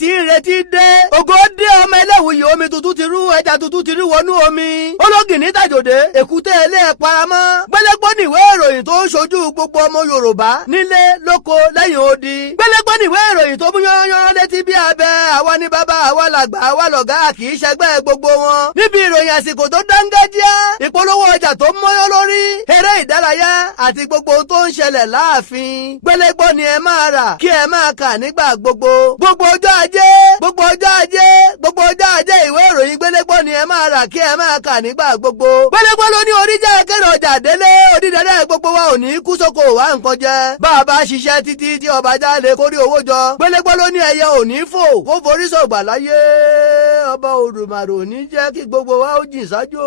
tí ń retí dé. ògo dé ọmọ ẹlẹ́wùyí omi tuntun ti rú ẹja tuntun ti rú wọnú omi. ológìní tàjòdè èkúté ilé ẹ̀ paramọ́. gbẹ́lẹ́gbọ́n níwé ìròyìn tó ń ṣojú gbogbo ọmọ Yorùbá nílé lóko lẹ́yìn odi. gbẹ́lẹ́gbọ́n níwé ìròyìn tó mú yánnyán létí bí abẹ àwa ní bàbá àwa làgbà àwa lọ̀gá kì í ṣẹgbẹ́ gbogbo wọn. níbi ìròyìn àsìkò tó dáńgájíá ìpolówó ọjà tó mọ́yán lórí eré ìdárayá àti gbogbo tó ń ṣẹlẹ̀ láàfin. gbẹ́lẹ́gbọ́n ni ẹ máa rà kí ẹ máa kà nígbà gbogbo. gbogbo ọjọ́ ajé ìwé ìròyìn gbẹ́lẹ́gbọ́n ni ẹ máa rà kí ẹ máa kà nígbà gbogbo. gbẹ́lẹ́gbọ́n ló ní oríjà kéré ọjà délé onídẹ̀ẹ́dẹ́ gbogbo wa ò ní kú sóko wá nǹkan jẹ. bá a bá ṣiṣẹ́ títí tí ọba jáde kórí owó jọ. gbẹ́lẹ́gbọ́n ló ní ẹyẹ ò ní fò kó forí sọ̀gbà láyé. ọba Olódùmarè ò ní jẹ́ kí gbogbo wa ó jìn sájò.